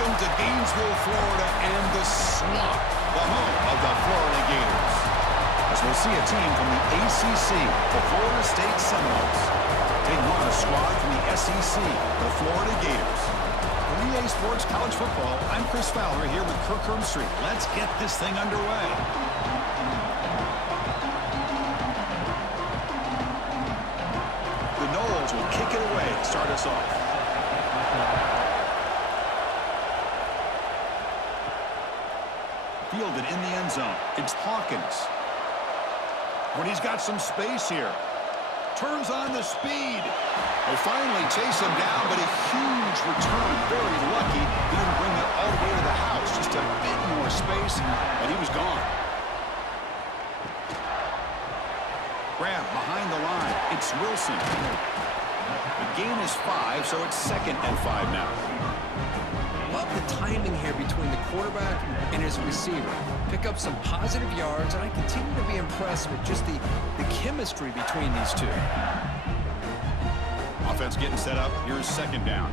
Welcome to Gainesville, Florida, and the Swamp, the home of the Florida Gators. As we'll see a team from the ACC, the Florida State Seminoles, taking on a squad from the SEC, the Florida Gators. For EA Sports College Football, I'm Chris Fowler here with Kirk Street. Let's get this thing underway. The Noles will kick it away to start us off. Fielded in the end zone. It's Hawkins. When he's got some space here. Turns on the speed. They finally chase him down, but a huge return. Very lucky. He didn't bring it all the way to the house. Just a bit more space, and he was gone. Grab behind the line. It's Wilson. The gain is 5, so it's 2nd and 5 now. Love the timing here between the quarterback and his receiver. Pick up some positive yards, and I continue to be impressed with just the chemistry between these two. Offense getting set up. Here's 2nd down.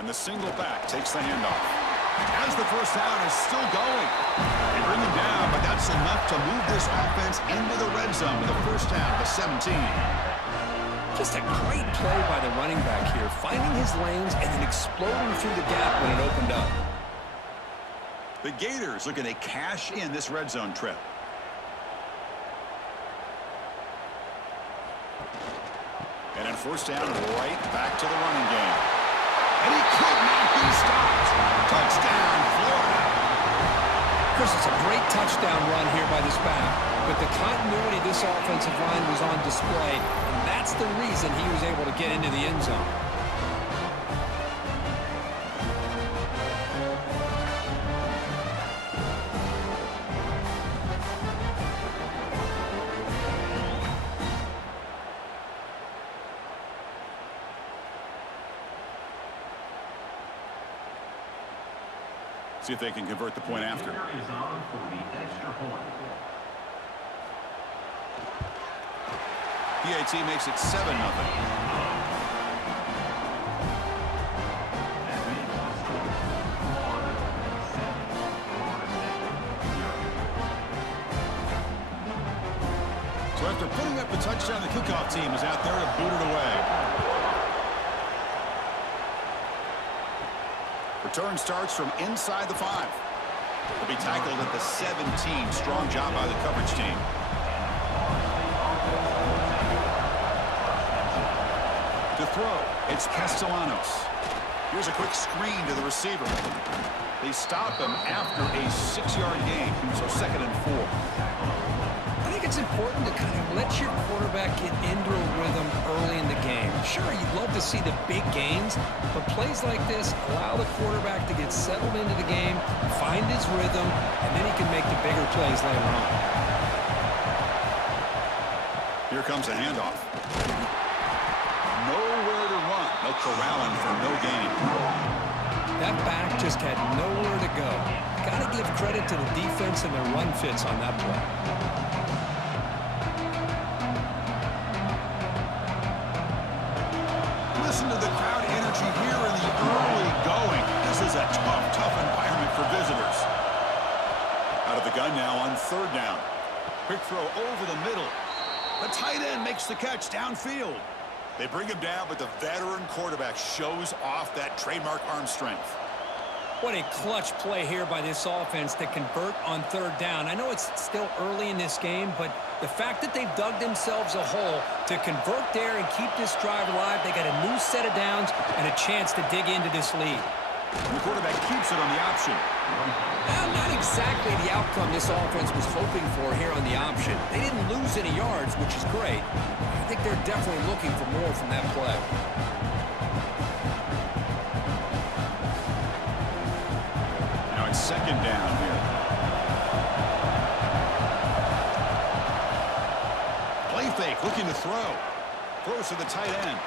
And the single back takes the handoff. As the first down is still going. They bring him down, but that's enough to move this offense into the red zone with a first down to 17. Just a great play by the running back here, finding his lanes and then exploding through the gap when it opened up. The Gators looking to cash in this red zone trip. And on first down, right back to the running game. And he could not be stopped. Touchdown, Florida. Chris, it's a great touchdown run here by this back, but the continuity of this offensive line was on display, and that's the reason he was able to get into the end zone. See if they can convert the point after. PAT makes it 7-0. So after putting up the touchdown, the kickoff team is out there to boot it away. Return starts from inside the 5. Will be tackled at the 17. Strong job by the coverage team. To throw, it's Castellanos. Here's a quick screen to the receiver. They stop him after a 6-yard gain, so 2nd and 4. I think it's important to kind of let your quarterback get into a rhythm early in the game. Sure, you'd love to see the big gains, but plays like this allow the quarterback to get settled into the game, find his rhythm, and then he can make the bigger plays later on. Here comes a handoff. Nowhere to run. No corralling for no gain. That back just had nowhere to go. Got to give credit to the defense and their run fits on that play. Listen to the crowd energy here in the early going. This is a tough environment for visitors. Out of the gun now on 3rd down. Quick throw over the middle. The tight end makes the catch downfield. They bring him down, but the veteran quarterback shows off that trademark arm strength. What a clutch play here by this offense to convert on 3rd down. I know it's still early in this game, but the fact that they've dug themselves a hole to convert there and keep this drive alive, they got a new set of downs and a chance to dig into this lead. The quarterback keeps it on the option. Not exactly the outcome this offense was hoping for here on the option. They didn't lose any yards, which is great. I think they're definitely looking for more from that play. Now it's 2nd down here. Play fake, looking to throw. Throws to the tight end.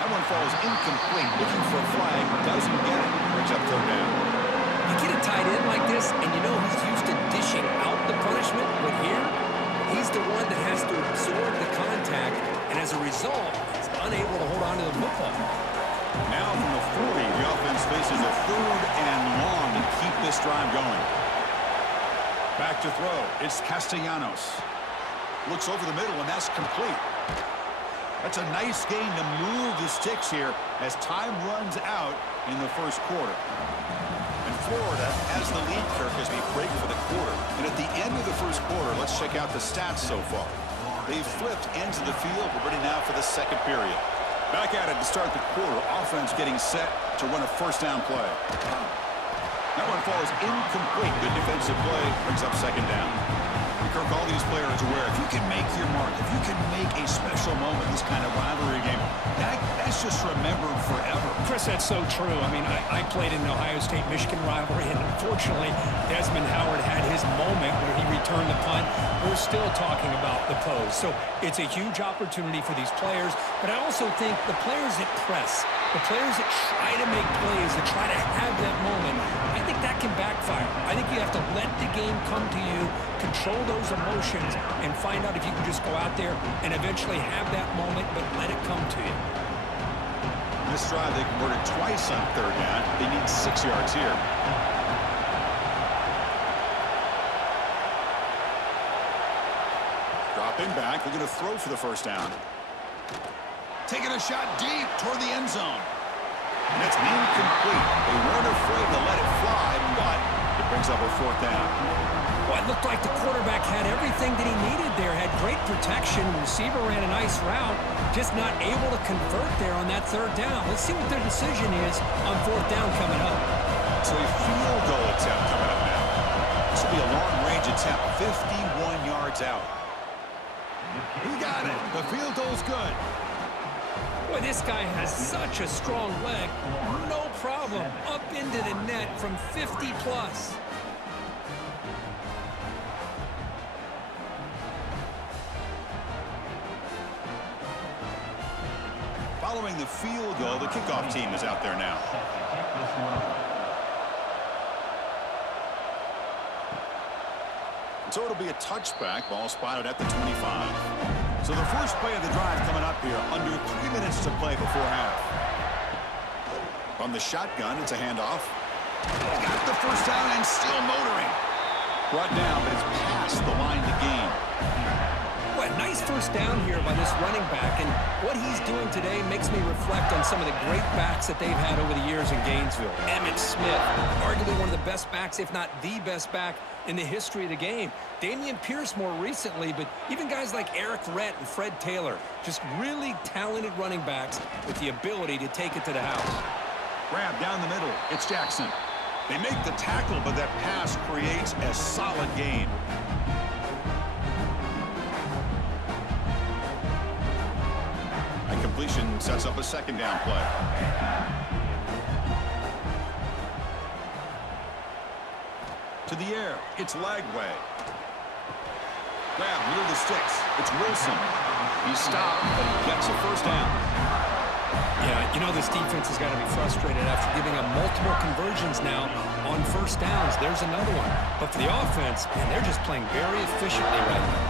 That one falls incomplete. Looking for a flag. Doesn't get it. Brings up 3rd down. You get a tight end like this, and you know he's used to dishing out the punishment, but here, he's the one that has to absorb the contact, and as a result, unable to hold on to the football. Now from the 40, the offense faces a 3rd and long to keep this drive going. Back to throw. It's Castellanos. Looks over the middle, and that's complete. That's a nice gain to move the sticks here as time runs out in the first quarter. And Florida has the lead, Kirk, as we break for the quarter. And at the end of the first quarter, let's check out the stats so far. They've flipped ends of the field. We're ready now for the second period. Back at it to start the quarter. Offense getting set to run a first down play. That one falls incomplete. Good defensive play. Brings up second down. Kirk, all these players aware, if you can make your mark, if you can make a special moment in this kind of rivalry game, that's just remembered forever. Chris, that's so true. I mean, I played in the Ohio State-Michigan rivalry, and unfortunately, Desmond Howard had his moment where he returned the punt. We're still talking about the pose. So it's a huge opportunity for these players, but I also think the players that press, the players that try to make plays, that try to have that moment, I think that can backfire. I think you have to let the game come to you, control those emotions, and find out if you can just go out there and eventually have that moment, but let it come to you. This drive, they converted twice on 3rd down. They need 6 yards here. Dropping back, looking to throw for the first down. Taking a shot deep toward the end zone. And it's incomplete. They weren't afraid to let it fly, but it brings up a 4th down. Well, it looked like the quarterback had everything that he needed there. Had great protection. The receiver ran a nice route. Just not able to convert there on that 3rd down. Let's see what their decision is on 4th down coming up. So a field goal attempt coming up now. This will be a long-range attempt. 51 yards out. He got it. The field goal's good. Boy, this guy has such a strong leg. No problem. Up into the net from 50 plus. Following the field goal, the kickoff team is out there now. So it'll be a touchback. Ball spotted at the 25. So the first play of the drive coming up here. Under 3 minutes to play before half. From the shotgun, it's a handoff. Got the first down and still motoring. Brought down, but it's past the line to gain. What a nice first down here by this running back, and what he's doing today makes me reflect on some of the great backs that they've had over the years in Gainesville. Emmitt Smith, arguably one of the best backs, if not the best back in the history of the game. Damian Pierce more recently, but even guys like Eric Rett and Fred Taylor, just really talented running backs with the ability to take it to the house. Grab down the middle. It's Jackson. They make the tackle, but that pass creates a solid gain. Completion sets up a second down play. To the air, it's Lagway. Grab near the sticks. It's Wilson. He stopped, but he gets a first down. Yeah, you know this defense has got to be frustrated after giving up multiple conversions now on first downs. There's another one. But for the offense, man, they're just playing very efficiently right now.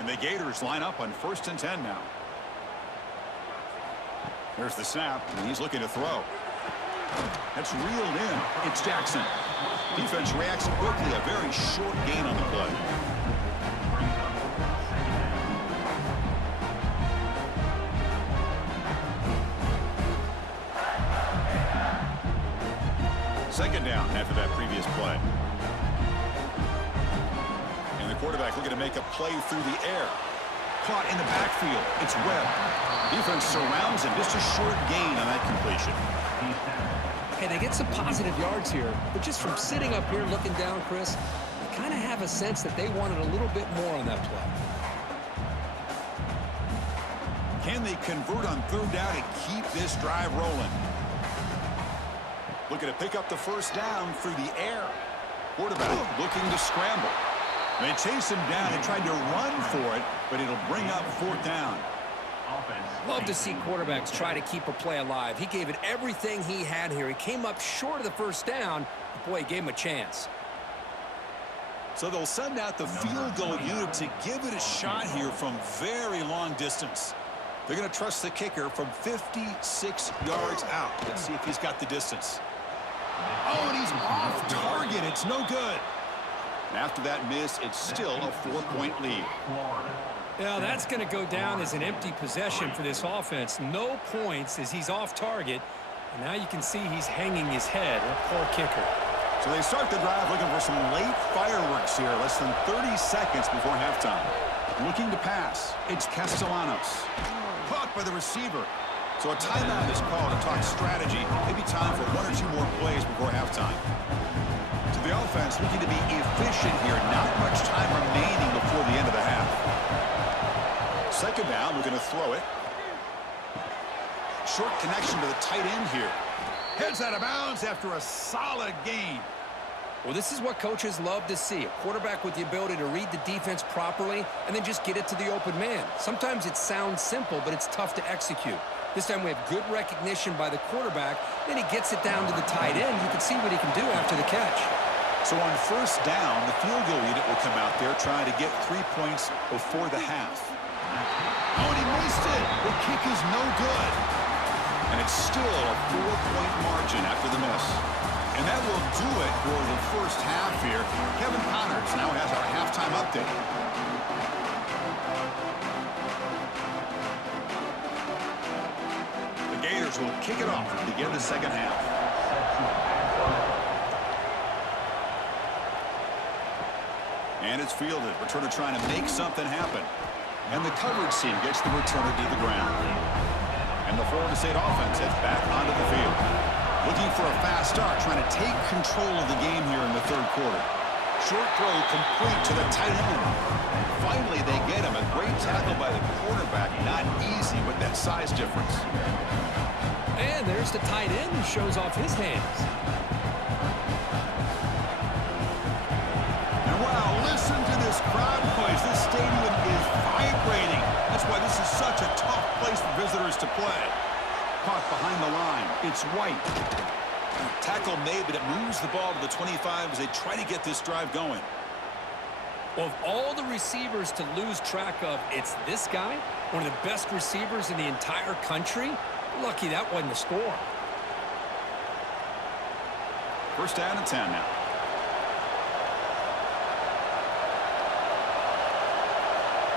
And the Gators line up on 1st and 10 now. There's the snap, and he's looking to throw. That's reeled in. It's Jackson. Defense reacts quickly. A very short gain on the play. Second down after that previous play. And the quarterback looking to make a play through the air. Caught in the backfield. It's Webb. Defense surrounds him. Just a short gain on that completion. Hey, they get some positive yards here, but just from sitting up here looking down, Chris, I kind of have a sense that they wanted a little bit more on that play. Can they convert on 3rd down and keep this drive rolling? Looking to pick up the first down through the air. Quarterback looking to scramble. They chase him down and tried to run for it, but it'll bring up 4th down. Love to see quarterbacks try to keep a play alive. He gave it everything he had here. He came up short of the first down, but boy, he gave him a chance. So they'll send out the field goal unit to give it a shot here from very long distance. They're going to trust the kicker from 56 yards out. Let's see if he's got the distance. Oh, and he's off target. It's no good. And after that miss, it's still a 4-point lead. Yeah, that's going to go down as an empty possession for this offense. No points as he's off target. And now you can see he's hanging his head. A poor kicker. So they start the drive looking for some late fireworks here. Less than 30 seconds before halftime. Looking to pass. It's Castellanos. Caught by the receiver. So a timeout is called to talk strategy. Maybe time for 1 or 2 more plays before halftime. So the offense looking to be efficient here. Not much time remaining before the end of the half. Second down, we're going to throw it. Short connection to the tight end here. Heads out of bounds after a solid gain. Well, this is what coaches love to see. A quarterback with the ability to read the defense properly and then just get it to the open man. Sometimes it sounds simple, but it's tough to execute. This time we have good recognition by the quarterback. Then he gets it down to the tight end. You can see what he can do after the catch. So on first down, the field goal unit will come out there trying to get 3 points before the half. Oh, and he missed it. The kick is no good. And it's still a 4-point margin after the miss. And that will do it for the first half here. Kevin Connors now has our halftime update. The Gators will kick it off to begin the second half. And it's fielded. Returner trying to make something happen. And the coverage team gets the returner to the ground. And the Florida State offense heads back onto the field. Looking for a fast start, trying to take control of the game here in the third quarter. Short throw complete to the tight end. Finally, they get him. A great tackle by the quarterback. Not easy with that size difference. And there's the tight end who shows off his hands. And wow, listen to this crowd noise. This stadium is vibrating. That's why this is such a tough place for visitors to play. Caught behind the line. It's White. Tackle made, but it moves the ball to the 25 as they try to get this drive going. Well, of all the receivers to lose track of, it's this guy, one of the best receivers in the entire country. Lucky that wasn't a score. First down and 10 now.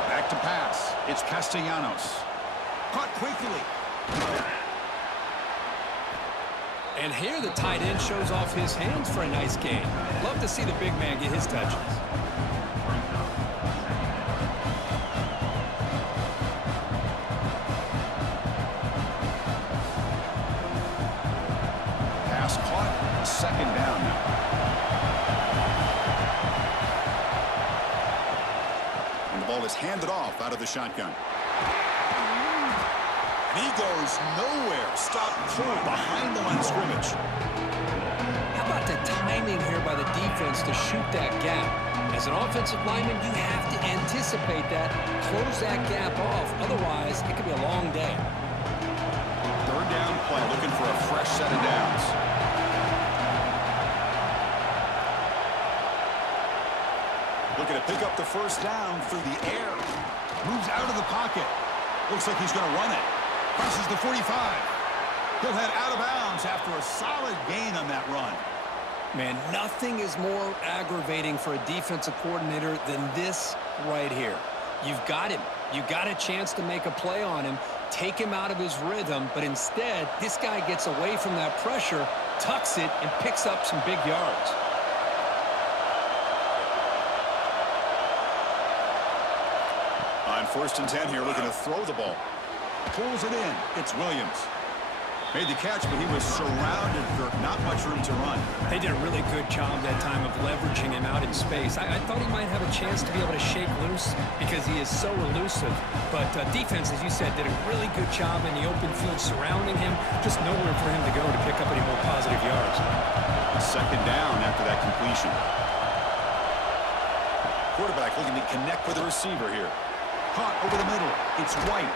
Back to pass. It's Castellanos. Caught quickly. And here the tight end shows off his hands for a nice gain. Love to see the big man get his touches. Pass caught. Second down now. And the ball is handed off out of the shotgun. He goes nowhere. Stop cold behind the line of scrimmage. How about the timing here by the defense to shoot that gap? As an offensive lineman, you have to anticipate that, close that gap off. Otherwise, it could be a long day. Third down play, looking for a fresh set of downs. Looking to pick up the first down through the air. Moves out of the pocket. Looks like he's going to run it. Crosses the 45. He'll head out of bounds after a solid gain on that run. Man, nothing is more aggravating for a defensive coordinator than this right here. You've got him. You got a chance to make a play on him, take him out of his rhythm, but instead, this guy gets away from that pressure, tucks it, and picks up some big yards. On first and 10 here, looking to throw the ball. Pulls it in. It's Williams. Made the catch, but he was surrounded for not much room to run. They did a really good job that time of leveraging him out in space. I thought he might have a chance to be able to shake loose because he is so elusive. But defense, as you said, did a really good job in the open field surrounding him. Just nowhere for him to go to pick up any more positive yards. Second down after that completion. Quarterback looking to connect with the receiver here. Caught over the middle. It's White.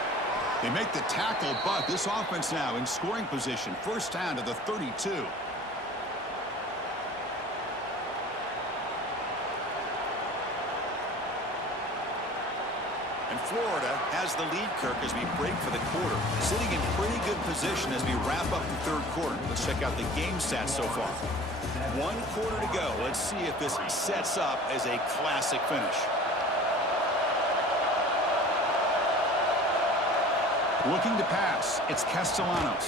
They make the tackle, but this offense now in scoring position. First down to the 32. And Florida has the lead, Kirk, as we break for the quarter. Sitting in pretty good position as we wrap up the third quarter. Let's check out the game stats so far. 1 quarter to go. Let's see if this sets up as a classic finish. Looking to pass. It's Castellanos.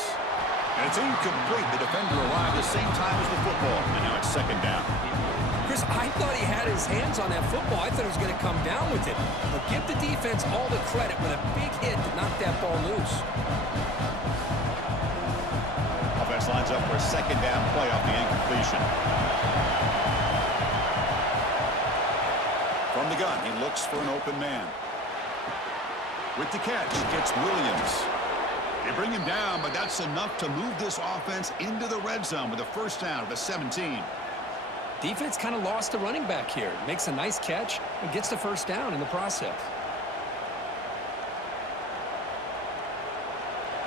And it's incomplete. The defender arrived the same time as the football. And now it's second down. Chris, I thought he had his hands on that football. I thought he was going to come down with it. But give the defense all the credit with a big hit to knock that ball loose. Offense lines up for a second down play off the incompletion. From the gun, he looks for an open man. With the catch, gets Williams. They bring him down, but that's enough to move this offense into the red zone with a first down of the 17. Defense kind of lost the running back here. Makes a nice catch and gets the first down in the process.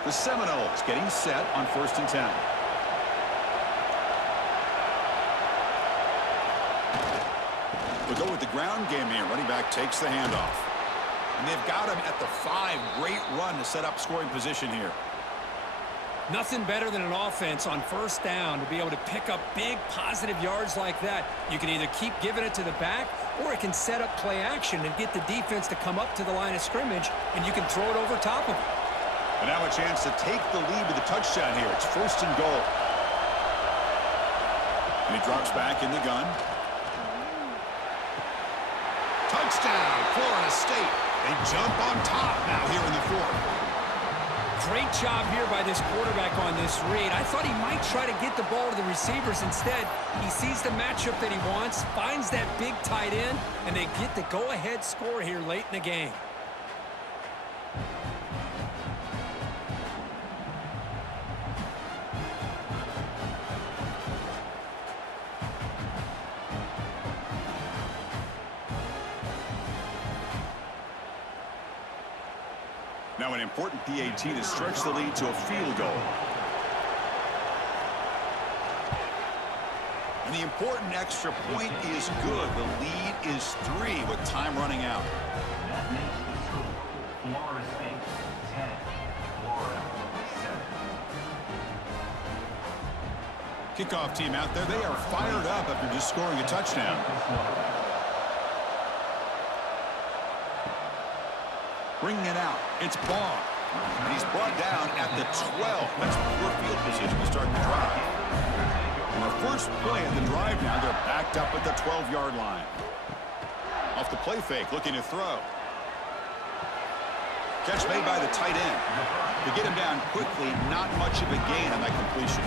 The Seminoles getting set on 1st and 10. We'll go with the ground game here. Running back takes the handoff. And they've got him at the 5. Great run to set up scoring position here. Nothing better than an offense on first down to be able to pick up big positive yards like that. You can either keep giving it to the back, or it can set up play action and get the defense to come up to the line of scrimmage, and you can throw it over top of it. And now a chance to take the lead with a touchdown here. It's 1st and goal. And he drops back in the gun. Touchdown, Florida State. They jump on top now here in the 4th. Great job here by this quarterback on this read. I thought he might try to get the ball to the receivers. Instead, he sees the matchup that he wants, finds that big tight end, and they get the go-ahead score here late in the game. Now an important PAT to stretch the lead to a field goal. And the important extra point is good. The lead is 3 with time running out. That makes the score Florida State 10, Florida 7. Kickoff team out there. They are fired up after just scoring a touchdown. Bringing it out. It's Bond. And he's brought down at the 12. That's poor field position to start the drive. And the first play of the drive now, they're backed up at the 12-yard line. Off the play fake, looking to throw. Catch made by the tight end. To get him down quickly, not much of a gain on that completion.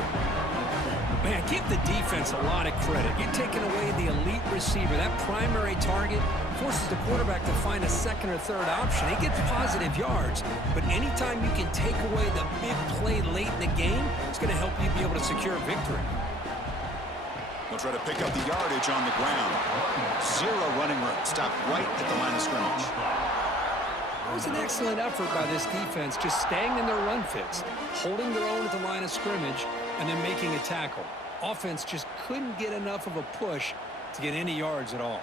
Man, give the defense a lot of credit. You're taking away the elite receiver. That primary target forces the quarterback to find a second or third option. He gets positive yards, but anytime you can take away the big play late in the game, it's going to help you be able to secure a victory. They'll try to pick up the yardage on the ground. 0 running room. Stop right at the line of scrimmage. It was an excellent effort by this defense, just staying in their run fits, holding their own at the line of scrimmage, and then making a tackle. Offense just couldn't get enough of a push to get any yards at all.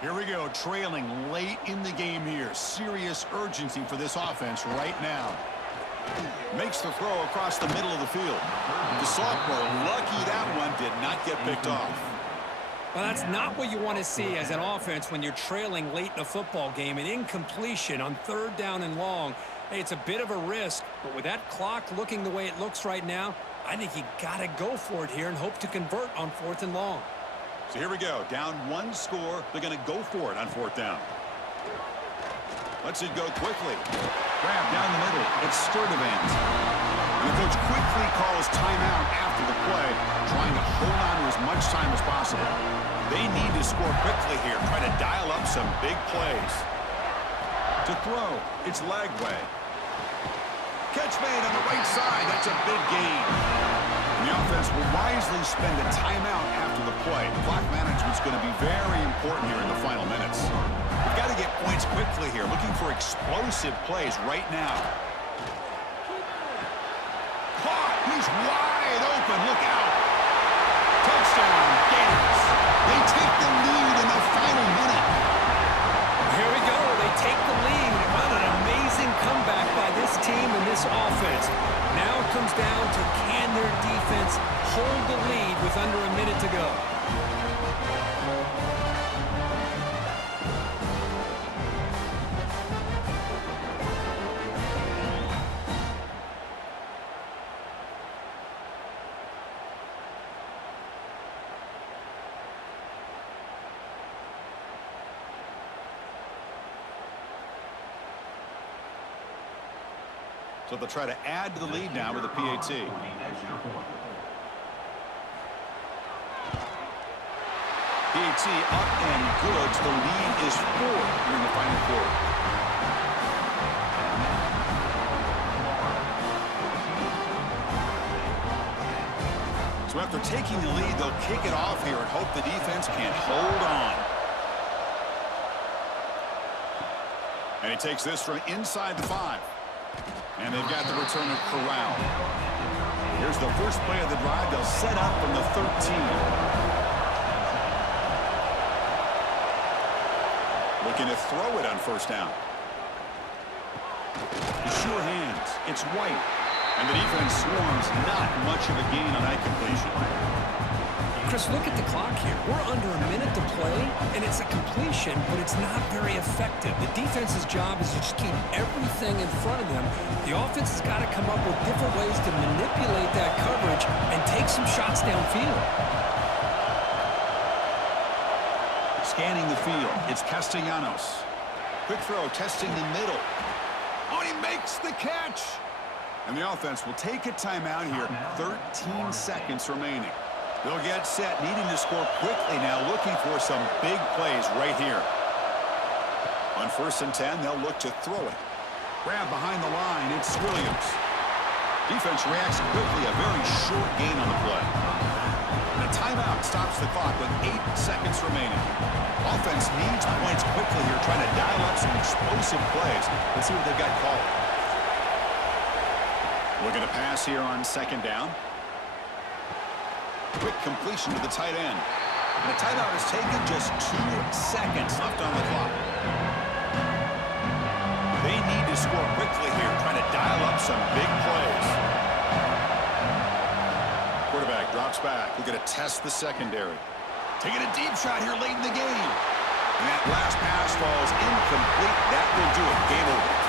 Here we go, trailing late in the game here. Serious urgency for this offense right now. Makes the throw across the middle of the field. The sophomore, lucky that one did not get picked off. Well, that's not what you want to see as an offense when you're trailing late in a football game. An incompletion on 3rd down and long. Hey, it's a bit of a risk, but with that clock looking the way it looks right now, I think you got to go for it here and hope to convert on 4th and long. So here we go. Down 1 score. They're going to go for it on 4th down. Lets it go quickly. Grab down the middle. It's Sturdivant. And the coach quickly calls timeout after the play, trying to hold on to as much time as possible. They need to score quickly here, try to dial up some big plays. To throw, it's Lagway. Catch made on the right side. That's a big gain. And the offense will wisely spend a timeout after the play. Clock management's going to be very important here in the final minutes. We've got to get points quickly here, looking for explosive plays right now. Caught. He's wide open. Look out. Touchdown, Gators. They take the lead in the final minute. Here we go. They take the lead this offense. Now it comes down to can their defense hold the lead with under a minute to go. So they'll try to add to the lead now with a PAT. For the extra point. PAT up and good. So the lead is 4 during the final quarter. So after taking the lead, they'll kick it off here and hope the defense can hold on. And he takes this from inside the 5. And they've got the returner corralled. Here's the first play of the drive. They'll set up from the 13. Looking to throw it on first down. The sure hands. It's White. And the defense swarms. Not much of a gain on that completion. Chris, look at the clock here. We're under a minute to play, and it's a completion, but it's not very effective. The defense's job is to just keep everything in front of them. The offense has got to come up with different ways to manipulate that coverage and take some shots downfield. Scanning the field, it's Castellanos. Quick throw, testing the middle. Oh, he makes the catch! And the offense will take a timeout here. 13 seconds remaining. They'll get set, needing to score quickly now, looking for some big plays right here. On 1st and 10, they'll look to throw it. Grab behind the line, it's Williams. Defense reacts quickly, a very short gain on the play. And a timeout stops the clock with 8 seconds remaining. Offense needs points quickly here, trying to dial up some explosive plays. Let's see what they've got called. Looking to pass here on 2nd down. Quick completion to the tight end. And the timeout is taken, just 2 seconds left on the clock. They need to score quickly here, trying to dial up some big plays. Quarterback drops back. We're going to test the secondary. Taking a deep shot here late in the game. And that last pass falls incomplete. That will do it. Game over.